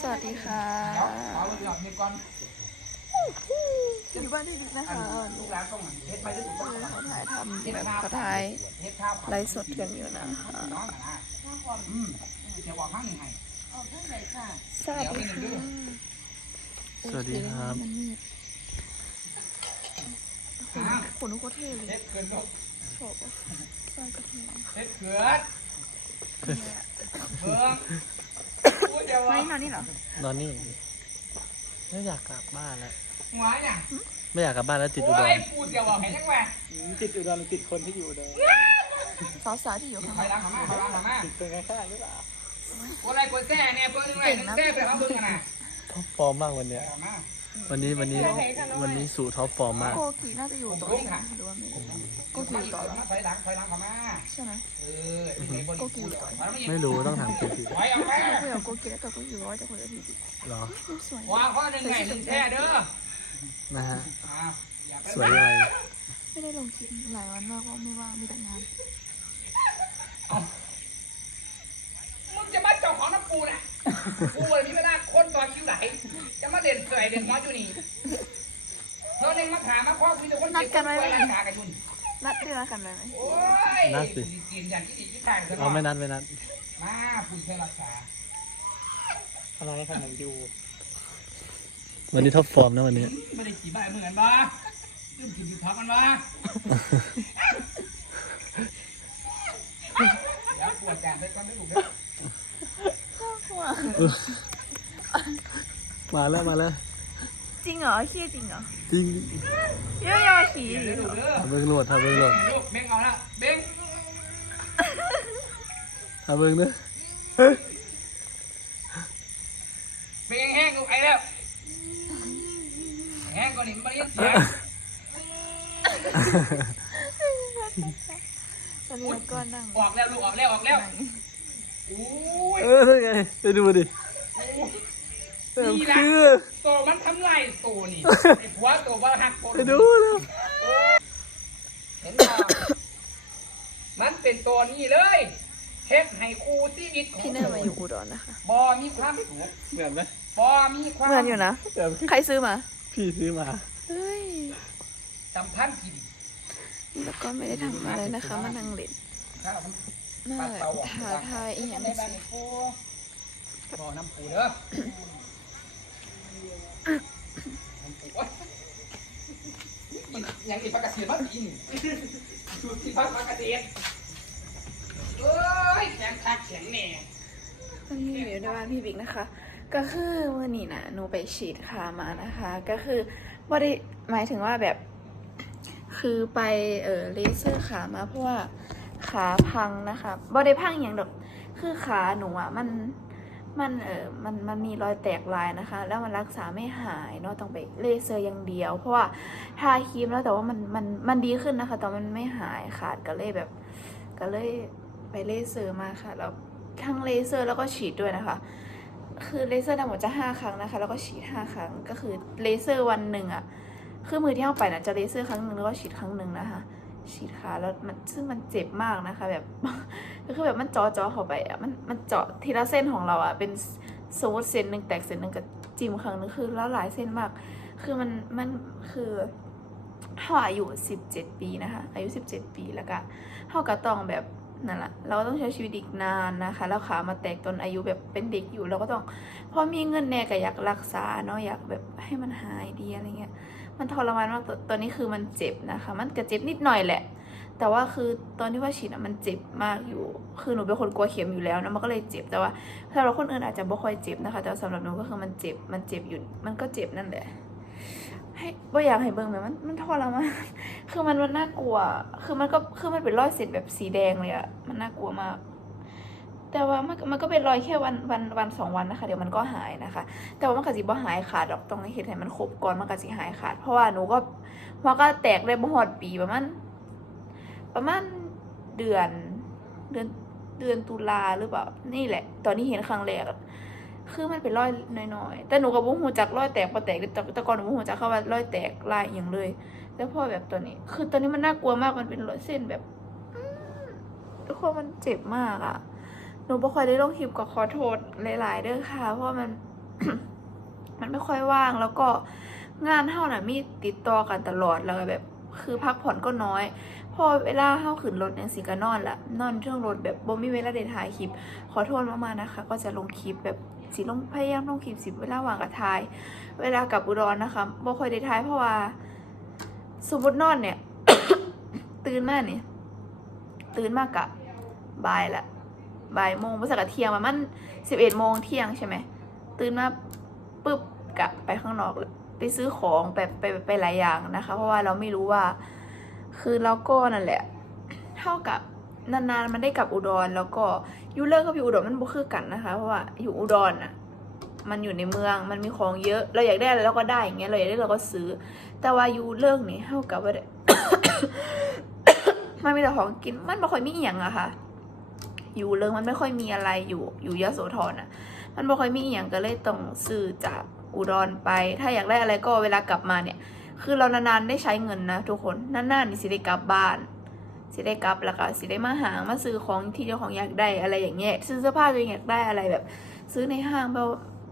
สวัสดีค่ะอยู่บ้านที่บิ๊กนะคะลูกหลานต้องเฮ็ดไปด้วยถูกต้องเขาถ่ายทำแบบเขาถ่ายไลฟ์สดกันอยู่นะคะน้องนะอืมจะบอกข้างยังไงสวัสดีค่ะสวัสดีครับมันมืดขนโคตรเท่เลยเฮ็ดเกินก็ชอบก็เท่เฮ็ดเกินเบิ่งพูดเดี๋ยว ไม่ว่านอนนี่เหรอนอนนี่ไม่อยากกลับบ้านแล้วหัวเนี่ยไม่อยากกลับบ้านแล้วติดอุโอ้ดรยพูดเดี๋ยวว่าเห็นยังไงติดอุดรหรือติดคนที่อยู่อุดรสาวๆที่อยู่ข้างถอยหลังเข้ามาถอยหลังเข้ามาติดคนข้างๆหรือเปล่าโอ้ไรกดแซ่เนี่ยเบิ่งหนึ่งไงหนึ่งแซ่ไปเขาเบิ่งกันนะท็อปฟอร์มมากวันเนี้ยเอามา วันนี้วันนี้วันนี้สู่ท็อปฟอร์มมากโกกีน่าจะอยู่ต่อหรือว่าไม่โกกีอยู่ต่อแล้วถอยหลังถอยหลังเข้ามาใช่ไหมเออที่ไหนบนกูถอยมาอีกไม่รู้ต้องถามเจพีถอยเอาไปคุยกับโกกีแล้วแต่โกกีร้อยจะคุยกับพี่บิ๊กเหรอสวยวางข้อหนึ่งไงหนึ่งแช่เด้อนะฮะอ้าวอย่าไปสวยอะไรไม่ได้ลงคลิปหลายวันมากเพราะไม่ว่างมีแต่งานมึงจะมาเจ้าของน้ำปูน่ะ กูเลยมีไม่ได้คนต่อคิวไหลจะมาเด่นเสยเด่นหัวอยู่นี่เธอเล่งมาถามมาข้อคุยแต่คนเจ็บคนป่วยหากันยุ่นนัดเดือนกันเลยไหมโอ้ยกินอย่างที่ดีที่ทางเถอะเอาไม่นัดไม่นัดมาพูดเพื่อรักษาอะไรขนาดอยู่วันนี้ท็อปฟอร์มนะวันนี้ ไม่ได้ขี่บ้าเหมือนบ้าลืมกินอยู่ท้องมันบ้าเดี๋ยวปวดแกนไปก่อนไม่ถูกเด้อ มาแล้วมาแล้วจริงเหรอขี้จริงเหรอจริงเยอะยอขี่เดี๋ยวเด้อเด้อทำเบิ้งโหลดทำเบิ้งโหลดลูกเบ้งเอาละเบ้งทำเบิ้งเนอะเบ้งแห้งลูกไอ้แล้วแห้งก่อนนี่มันไม่ได้เสียงตอนนี้เราก็นั่งออกแล้วลูกออกแล้วออกแล้วโอ้ยเออนั่น ไงไปดูดิแต่นี่ละคือโตมันทำลายโตนี่ไอ้ผัวโตว่าหักโตไปดูแล้วเห็นป่ะมันเป็นตัวนี้เลยเฮ็ดให้ครูชีวิตของพี่เนอร์มาอยู่อุดรนะคะบอมีความสุขเหมือนไหมบอมีความเหมือนอยู่นะแต่ใครซื้อมา พี่ซื้อมา เฮ้ยสัมพันธ์ที่ดีแล้วก็ไม่ได้ทำอะไรนะคะ มานั่งเล่นถ้าเราน่าแบบท้าทายอีกอย่างในนี้ บ่อน้ำปูเด้อน้ำปูวะยังอีกปากกาเสียมาปีนชุดที่พักปากกาเสียเอ้ยแข็งคักแข็งแน่ตอนนี้อยู่ในบ้านพี่บิ๊กนะคะ ก็คือวันนี้นะหนูไปฉีดขามานะคะ ก็คือว่าได้หมายถึงว่าแบบ คือไปเออเลเซอร์ขามาเพราะว่าขาพังนะคะบ่ได้พังอย่างดอกคือขาหนูอะมัน มันเออมันมันมีรอยแตกลายนะคะ แล้วมันรักษาไม่หายเนาะต้องไปเลเซอร์อย่างเดียว เพราะว่าทาครีมแล้วแต่ว่ามันมันมันดีขึ้นนะคะ แต่มันไม่หายขาดก็เลยแบบ ก็เลยไปเลเซอร์มาค่ะแล้วทั้งเลเซอร์แล้วก็ฉีดด้วยนะคะ คือเลเซอร์ทั้งหมดจะห้าครั้งนะคะ แล้วก็ฉีดห้าครั้งก็คือเลเซอร์วันหนึ่งอะคือมือที่เข้าไปนะจะเลเซอร์ครั้งหนึ่งแล้วก็ฉีดครั้งหนึ่งนะคะ ฉีดขาแล้วมันซึ่งมันเจ็บมากนะคะ แบบก็คือแบบมันเจาะเจาะเข้าไปอะมันมันเจาะทีละเส้นของเราอะเป็นสมมติเส้นหนึ่งแตกเส้นหนึ่งกับจิ้มครั้งหนึงคือแล้วหลายเส้นมาก คือมันมันคือเท่าอายุสิบเจ็ดปีนะคะอายุสิบเจ็ดปีแล้วก็เท่ากับต้องแบบนั่นแหละเราต้องใช้ชีวิตอีกนานนะคะ แล้วขามาแตกตอนอายุแบบเป็นเด็กอยู่เราก็ต้องพอมีเงินแน่ก็อยากรักษาเนาะอยากแบบให้มันหายดีอะไรเงี้ย มันทรมานมากตตอนนี้คือมันเจ็บนะคะ มันก็เจ็บนิดหน่อยแหละ แต่ว่าคือตอนที่ว่าฉีดอะมันเจ็บมากอยู่ คือหนูเป็นคนกลัวเข็มอยู่แล้วนะมันก็เลยเจ็บแต่ว่าสำหรับคนอื่นอาจจะไม่ค่อยเจ็บนะคะ แต่ว่าสำหรับหนูก็คือมันเจ็บมันเจ็บอยู่มันก็เจ็บนั่นแหละให้บ่อยากให้เบิ่งแบบมันมันทรมานคือมันมันน่ากลัว คือมันก็คือมันเป็นรอยเส้นแบบสีแดงเลยอะมันน่ากลัวมาก แต่ว่ามันมันก็เป็นรอยแค่วันวันวันสองวันนะคะ เดี๋ยวมันก็หายนะคะ แต่ว่ามันก็สิบ่หายขาดหรอกต้องให้เห็นให้มันครบก่อนมันก็สิหายขาด เพราะว่าหนูก็หัวก็แตกได้บ่ฮอดปีประมาณประมาณเดือนเดือนเดือนตุลาหรือเปล่านี่แหละ ตอนนี้เห็นครั้งแรกคือมันเป็นรอยน้อยๆแต่หนูก็บ่ฮู้จักรอยแตกบ่แตกแต่แต่ก่อนหนูบ่หูจักคำว่ารอยแตกลายอย่างเลยแต่พอแบบตัวนี้ คือตอนนี้มันน่ากลัวมากมันเป็นรอยเส้นแบบทุกคนมันเจ็บมากอะ หนูบ่ค่อยได้ลงคลิปก็ขอโทษหลาย ๆ เด้อค่ะ เพราะมัน มันไม่ค่อยว่างแล้วก็งานเท่าน่ะมีติดต่อกันตลอดแล้วแบบ คือพักผ่อนก็น้อย พอเวลาเข้าขึ้นรถเนี่ยสิก็นอนละนอนช่วงรถแบบบ่มีเวลาได้ถ่ายคลิป ขอโทษมากๆนะคะ ก็จะลงคลิปแบบสิลงพยายามลงคลิปสิเวลาว่างกับถ่าย เวลากลับอุดรนะคะบ่ค่อยได้ถ่ายเพราะว่า สมมตินอนเนี่ย ตื่นมาเนี่ยตื่นมากกะบ่ายละ บ่ายโมงภาษากับเที่ยงประมาณสิบเอ็ดโมงเที่ยงใช่ไหมตื่นมาปุ๊บกะไปข้างนอกไปซื้อของไปไปไปหลายอย่างนะคะ เพราะว่าเราไม่รู้ว่า คือเราก็นั่นแหละ เท่ากับนานๆมันได้กลับอุดรแล้วก็อยู่เลิกกับอยู่อุดรมันบ่คือกันนะคะเพราะว่าอยู่อุดรน่ะมันอยู่ในเมืองมันมีของเยอะ เราอยากได้อะไรเราก็ได้อย่างเงี้ยเราอยากได้เราก็ซื้อ แต่ว่าอยู่เลิกนี่เท่ากับว่ามันมีแต่ของกินมันไม่ค่อยมีอย่างอะค่ะ อยู่เลิกมันไม่ค่อยมีอะไรอยู่อยู่ยโสธรอะมันไม่ค่อยมีอย่างก็เลยต้องซื้อจากอุดรไป ถ้าอยากได้อะไรก็เวลากลับมาเนี่ย คือเรานานๆได้ใช้เงินนะทุกคนนานๆนี่สิได้กลับบ้านสิได้กลับแล้วก็สิได้มาหามาซื้อของที่เจ้าของอยากได้อะไรอย่างเงี้ยซื้อเสื้อผ้าตัวเองอยากได้อะไรแบบ ซื้อในห้างแบบ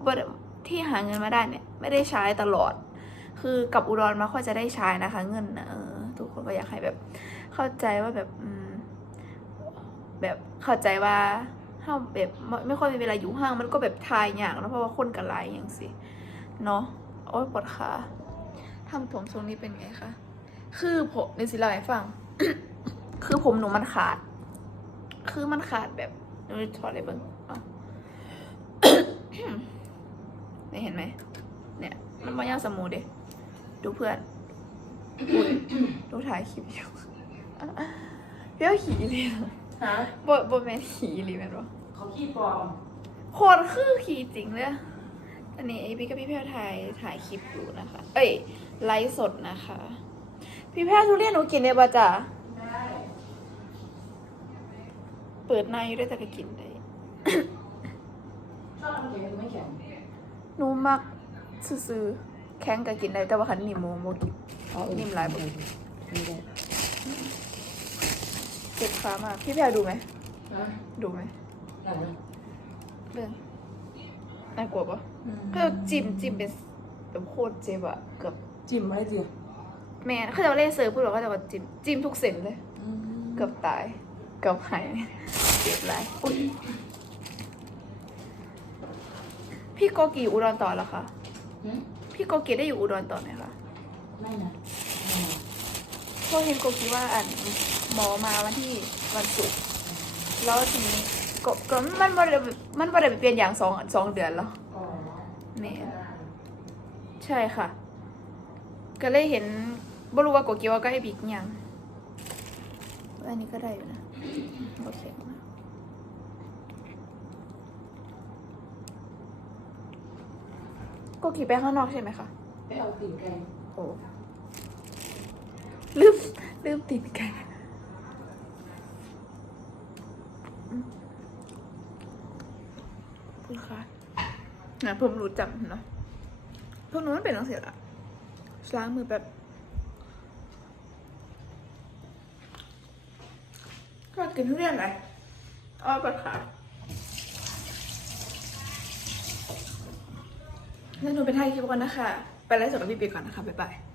ว่าที่หาเงินมาได้เนี่ย ไม่ได้ใช้ตลอด คือกลับอุดรมาค่อยจะได้ใช้นะคะ เงินนะเออทุกคนก็อยากให้แบบ เข้าใจว่าแบบอืม แบบเข้าใจว่าเฮาแบบไม่ค่อยมีเวลาอยู่ห้างมันก็แบบทายอย่างแล้วเพราะว่าคนกันหลายอย่างสิเนาะโอ้ยปวดขาทำผมทรงนี้เป็นไงคะคือผมในสิเล่าให้ฟัง คือผมหนูมันขาด คือมันขาดแบบหนูถอดเลยเบิ้งเอาไม่เห็นไหมเนี่ย มันมายางสมูทดิดูเพื่อนดูถ่ายคลิปอยู่เปรี้ยวขี่เลย ฮะบทบทแมนขี่เลยแมนวะเขาขี้ปลอมโคตรคือขี่จริงเลยอะอันนี้ไอพี่กับพี่แพรวถ่ายถ่ายคลิปอยู่นะคะ เอ้ยไลฟ์สดนะคะ พี่แพรวทุเรียนหนูกินได้ปะจ๊ะได้เปิดหน้าอยู่ด้วยแต่ก็กินได้ชอบทำแข็งหรือไม่แข็งหนูมักซื้อๆแข็งก็กินได้แต่ว่าคันนิ่มโมโมกินนิ่มหลายบ่ไม่ได้ เจ็บขามากพี่แพรวดูไหมฮะดูไหมได้นะเรื่องน่ากลัวปะอืมก็จิ้มจิ้มเป็นแบบโคตรเจ็บอะเกือบจิ้มไว้สิแม่เขาจะเอาเลเซอร์พูดหรอก็จะว่าจิ้มจิ้มทุกเส้นเลย เกือบตาย เกือบหายเจ็บไรอุ๊ยพี่โกกีอยู่อุดรต่อแล้วคะหืมพี่โกกีได้อยู่อุดรต่อไหมคะไม่นะไม่นะ เพราะเห็นโกกีว่าอันหมอมาวันที่วันศุกร์แล้วทีนี้ก็ก็มันบ่ได้มันบ่ได้ไปเปลี่ยนอย่างสองสองเดือนแล้วอ๋อแม่ใช่ค่ะ ก็เลยเห็นบ่รู้ว่าโกกีว่าก็ไอ้บิ๊กยังอันนี้ก็ได้อยู่นะโอเคมากโกกีไปข้างนอกใช่ไหมคะไปเอาตีนไก่โอ้ ลืมลืมติดกันคุณคะนะผมรู้จำเนาะพวกนู้นเป็นหนังเสียละล้างมือแบบก็กินทุเรียนไหนอ้อปวดขาแล้วหนูไปถ่ายคลิปก่อนนะคะ ไปไลฟ์สดกับพี่ปีก่อนนะคะ บ๊ายบาย